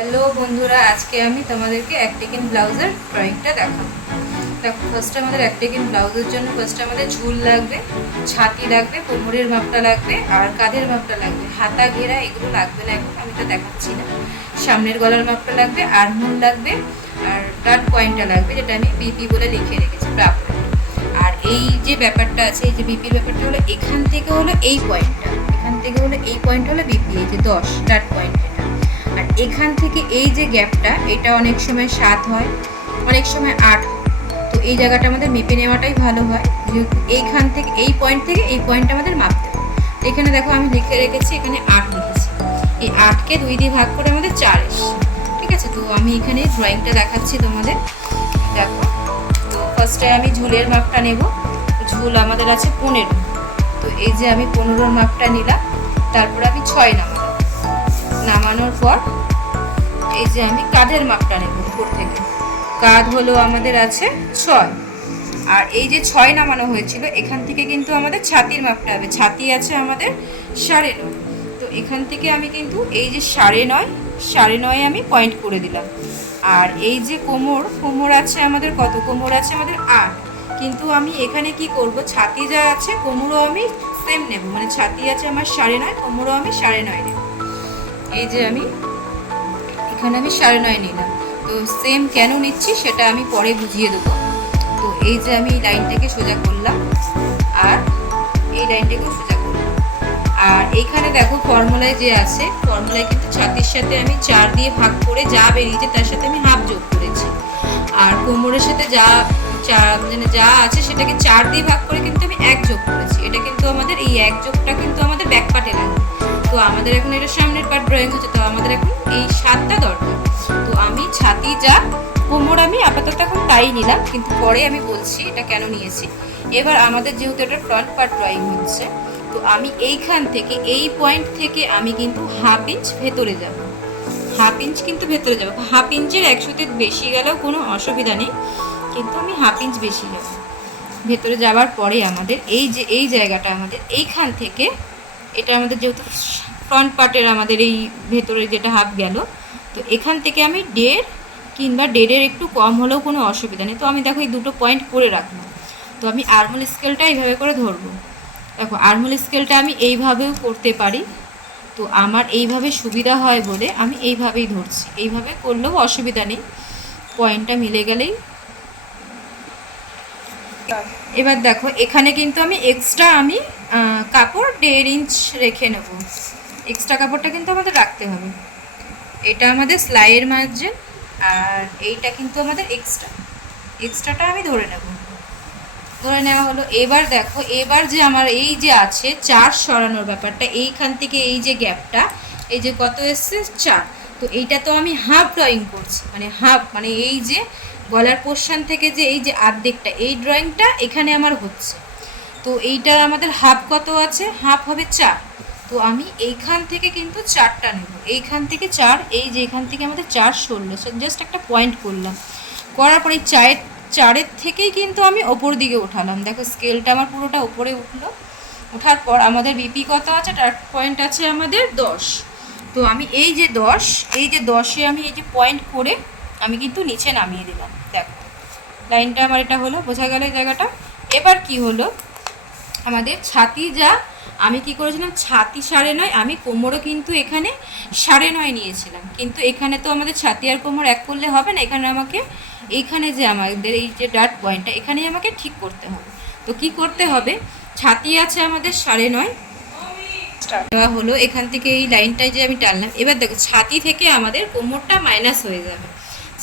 Hello বন্ধুরা, আজকে আমি তোমাদেরকে একটিকিন ব্লাউজের ড্রয়িংটা দেখাবো। দেখো, ফার্স্টে আমাদের একটিকিন ব্লাউজের জন্য ফার্স্টে আমাদের ঝুল লাগবে, ছাতি লাগবে, কোমরের মাপটা লাগবে আর কাঁধের মাপটা লাগবে। হাতা ঘেরা এগুলো লাগবে না, এখন আমি তো দেখাচ্ছি না। সামনের গলার মাপটা লাগবে, আর্মহোল লাগবে আর ডাট পয়েন্টটা লাগবে, যেটা আমি বিপি বলে লিখে রেখেছি প্রাপ্ত। আর এই যে ব্যাপারটা আছে, এই যে বিপির ব্যাপারটা হলো এখান থেকে হলো এই পয়েন্টটা, এখান থেকে হলো এই পয়েন্ট হলো বিপি, এই যে 10 ডাট পয়েন্ট এটা। আর এখান থেকে এই যে গ্যাপটা, এটা অনেক সময় 7 হয়, অনেক সময় 8। তো এই জায়গাটা আমাদের মেপে নেওয়াটাই ভালো হয়, যেহেতু এইখান থেকে এই পয়েন্ট থেকে এই পয়েন্ট আমাদের মাপতে হবে। তো এখানে দেখো আমি লিখে রেখেছি, এখানে 8 লিখেছি। এই 8কে 2 দিয়ে ভাগ করে আমাদের 4 এসছে। ঠিক আছে, তো আমি এখানে ড্রয়িংটা দেখাচ্ছি তোমাদের। দেখো, তো ফার্স্টে আমি ঝুলের মাপটা নেব। ঝুল আমাদের আছে 15। তো এই যে আমি 15 মাপটা নিলাম, তারপর আমি 6 নামালাম। নামানোর পর এই যে আমি কাঁধের মাপটা নেব উপর থেকে। কাঁধ হলো আমাদের আছে 6। আর এই যে 6 নামানো হয়েছিল, এখান থেকে কিন্তু আমাদের ছাতির মাপটা হবে। ছাতি আছে আমাদের 9.5। তো এখান থেকে আমি কিন্তু এই যে 9.5 আমি পয়েন্ট করে দিলাম। আর এই যে কোমর আছে আমাদের কত? কোমর আছে আমাদের 8। কিন্তু আমি এখানে কি করব, ছাতি যা আছে কোমরও আমি সেম নেব, মানে ছাতি আছে আমার 9.5, কোমরও আমি 9.5 নেব। এই যে আমি এখানে আমি 9.5 নিলাম। তো সেম কেন নিচ্ছি সেটা আমি পরে বুঝিয়ে দেবো। তো এই যে আমি এই লাইনটাকে সোজা করলাম আর এই লাইনটাকেও সোজা করলাম। আর এইখানে দেখো ফর্মুলায় যে আছে, ফর্মুলায় কিন্তু ছাতির সাথে আমি 4 দিয়ে ভাগ করে যা বেরিয়েছে তার সাথে আমি হাফ যোগ করেছি। আর কোমরের সাথে যা আছে সেটাকে 4 দিয়ে ভাগ করে কিন্তু আমি 1 যোগ করেছি। এটা কিন্তু আমাদের এই 1 যোগটা কিন্তু আমাদের ব্যাক পার্টে লাগবে। তো আমাদের এখন এটা সামনের পার্ট ড্রয়িং হচ্ছে, তো আমাদের এখন এই 7টা দরকার। তো আমি ছাতি যা কোমর আমি আপাতত এখন তাই নিলাম, কিন্তু পরে আমি বলছি এটা কেন নিয়েছি। এবার আমাদের যেহেতু এটা ফ্রন্ট পার্ট ড্রয়িং হচ্ছে, তো আমি এইখান থেকে এই পয়েন্ট থেকে আমি কিন্তু হাফ ইঞ্চ ভেতরে যাব। হাফ ইঞ্চ কিন্তু ভেতরে যাব। হাফ ইঞ্চের 100তে বেশি গেলেও কোনো অসুবিধা নেই, কিন্তু আমি হাফ ইঞ্চ বেশি যাব। ভেতরে যাওয়ার পরে আমাদের এই যে এই জায়গাটা, আমাদের এইখান থেকে, এটা আমাদের যেহেতু ফ্রন্ট পার্টের আমাদের এই ভেতরে যেটা হাফ গেল, তো এখান থেকে আমি 1.5 কিংবা 1.5-এর একটু কম হলেও কোনো অসুবিধা নেই। তো আমি দেখো এই দুটো পয়েন্ট করে রাখলাম। তো আমি আর্মহোল স্কেলটা এইভাবে করে ধরবো। দেখো, আর্মহোল স্কেলটা আমি এইভাবেও করতে পারি। তো আমার এইভাবে সুবিধা হয় বলে আমি এইভাবেই ধরছি। এইভাবে করলেও অসুবিধা নেই, পয়েন্টটা মিলে গেলেই। এবার দেখো, এখানে কিন্তু আমি এক্সট্রা কাপড় 1.5 ইঞ্চ রেখে নেব। এক্সট্রা কাপড়টা কিন্তু আমাদের রাখতে হবে। এটা আমাদের সেলাইয়ের মার্জিন, আর এইটা কিন্তু আমাদের এক্সট্রাটা আমি ধরে নেওয়া হলো। এবার দেখো, এবার যে আমার এই যে আছে 4 সরানোর ব্যাপারটা, এইখান থেকে এই যে গ্যাপটা, এই যে কত এসছে 4। তো এইটা তো আমি হাফ ড্রয়িং করছি, মানে হাফ, মানে এই যে গলার পোর্শন থেকে যে এই যে আর্ধেকটা, এই ড্রয়িংটা এখানে আমার হচ্ছে। তো এইটার আমাদের হাফ কত আছে? হাফ হবে 4। তো আমি এইখান থেকে কিন্তু 4টা নেব। এইখান থেকে 4, এই যে এখান থেকে আমাদের 4 সরলো, জাস্ট একটা পয়েন্ট করলাম। করার পরে 4-এর থেকেই কিন্তু আমি ওপর দিকে ওঠালাম। দেখো, স্কেলটা আমার পুরোটা ওপরে উঠলো। ওঠার পর আমাদের বিপি কত আছে? টার্ট পয়েন্ট আছে আমাদের 10। তো আমি এই যে 10-এ আমি এই যে পয়েন্ট করে আমি কিন্তু নিচে নামিয়ে দিলাম। দেখো, লাইনটা আমার এটা হলো, বোঝা গেল এই জায়গাটা। এবার কি হলো, আমাদের ছাতি যা আমি কি করেছিলাম, ছাতি 9.5, আমি কোমরও কিন্তু এখানে 9.5 নিয়েছিলাম। কিন্তু এখানে তো আমাদের ছাতি আর কোমর এক করলে হবে না, এখানে আমাকে এইখানে যে আমাদের এই যে ডাট পয়েন্টটা, এখানেই আমাকে ঠিক করতে হবে। তো কি করতে হবে, ছাতি আছে আমাদের 9.5 দেওয়া হলো, এখান থেকে এই লাইনটায় যে আমি টানলাম। এবার দেখো, ছাতি থেকে আমাদের কোমরটা মাইনাস হয়ে যাবে।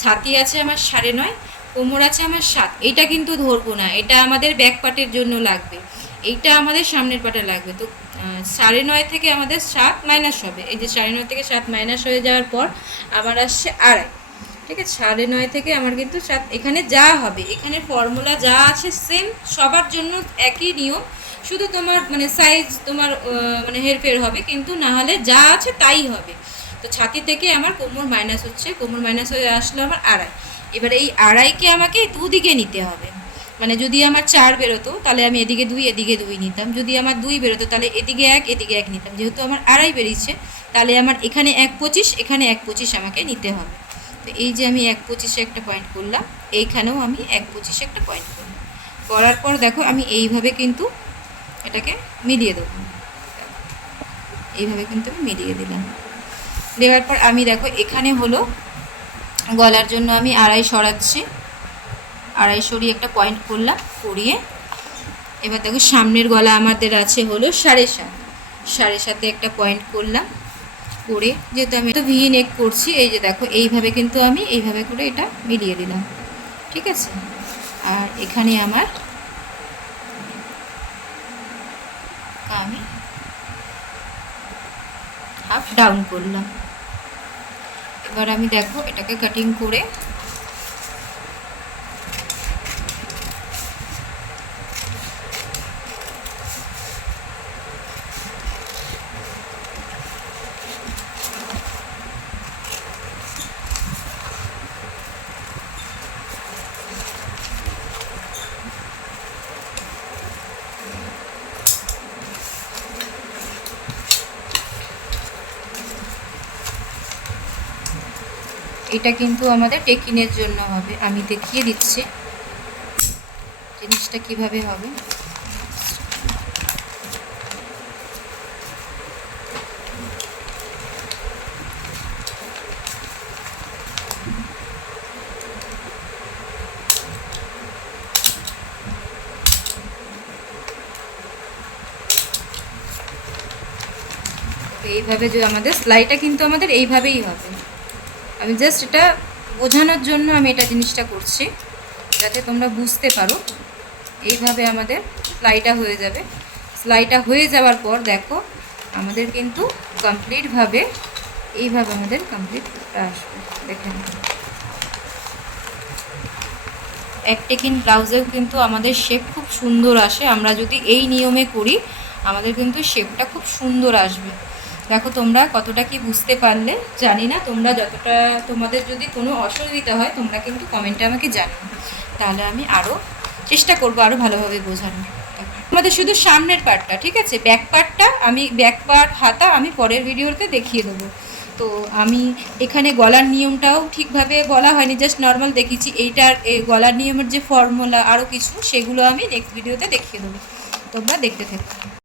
ছাতি আছে আমার 9.5, কোমর আছে আমার 7। এইটা কিন্তু ধরবো না, এটা আমাদের ব্যাক পার্টের জন্য লাগবে, এইটা আমাদের সামনের পার্টে লাগবে। তো 9.5 থেকে আমাদের 7 মাইনাস হবে। এই যে 9.5 থেকে 7 মাইনাস হয়ে যাওয়ার পর আমার আসছে 2.5। ঠিক আছে, 9.5 থেকে আমার কিন্তু 7। এখানে যা হবে, এখানে ফর্মুলা যা আছে সেম, সবার জন্য একই নিয়ম, শুধু তোমার মানে সাইজ তোমার মানে হেরফের হবে, কিন্তু না হলে যা আছে তাই হবে। তো ছাতি থেকে আমার কোমর মাইনাস হচ্ছে, কোমর মাইনাস হয়ে আসলো আমার 2.5। এবার এই 2.5কে আমাকে দুদিকে নিতে হবে। মানে যদি আমার 4 বেরোতো তাহলে আমি এদিকে 2 এদিকে 2 নিতাম, যদি আমার 2 বেরোতো তাহলে এদিকে 1 এদিকে 1 নিতাম। যেহেতু আমার 2.5 বেরিয়েছে তাহলে আমার এখানে 1.25 এখানে 1.25 আমাকে নিতে হবে। তো এই যে আমি 1.25 একটা পয়েন্ট করলাম, এইখানেও আমি 1.25 একটা পয়েন্ট করলাম। করার পর দেখো আমি এইভাবে কিন্তু এটাকে মিলিয়ে দেবো, এইভাবে কিন্তু আমি মিলিয়ে দিলাম। দেওয়ার পর আমি দেখো এখানে হলো গলার জন্য আমি 2.5 সরাচ্ছি, 2.5 সরিয়ে একটা পয়েন্ট করলাম, করিয়ে এবার দেখো সামনের গলা আমাদের আছে হলো 7.5, 7.5 একটা পয়েন্ট করলাম, করে যেহেতু আমি তো ভি নেক করছি, এই যে দেখো এইভাবে কিন্তু আমি এইভাবে করে এটা মিলিয়ে দিলাম, ঠিক আছে। আর এখানে আমার আমি হাফ ডাউন করলাম। এবার আমি দেখো এটাকে কাটিং করে এটা কিন্তু আমাদের টেকিনের জন্য হবে, আমি দেখিয়ে দিচ্ছি জিনিসটা কিভাবে হবে। এইভাবে যে আমাদের সেলাইটা কিন্তু আমাদের এইভাবেই হবে, আমি জাস্ট এটা বোঝানোর জন্য আমি এটা জিনিসটা করছি যাতে তোমরা বুঝতে পারো। এইভাবে আমাদের সেলাইটা হয়ে যাবে। সেলাইটা হয়ে যাওয়ার পর দেখো আমাদের কিন্তু কমপ্লিটভাবে এইভাবে আমাদের কমপ্লিট আসবে। দেখেন একটেকিন ব্লাউজেও কিন্তু আমাদের শেপ খুব সুন্দর আসে, আমরা যদি এই নিয়মে করি আমাদের কিন্তু শেপটা খুব সুন্দর আসবে। দেখো তোমরা কতটা কি বুঝতে পারলে জানি না, তোমরা যতটা, তোমাদের যদি কোনো অসুবিধা হয় তোমরা কিন্তু কমেন্টে আমাকে জানাও, তাহলে আমি আরও চেষ্টা করবো আরও ভালোভাবে বোঝানোর। আমাদের শুধু সামনের পার্টটা, ঠিক আছে, ব্যাক পার্টটা আমি ব্যাক পার্ট হাতা আমি পরের ভিডিওতে দেখিয়ে দেবো। তো আমি এখানে গলার নিয়মটাও ঠিকভাবে বলা হয়নি, জাস্ট নর্মাল দেখিয়েছি। এইটার এই গলার নিয়মের যে ফর্মুলা আরও কিছু সেগুলো আমি নেক্সট ভিডিওতে দেখিয়ে দেবো, তোমরা দেখতে থাকো।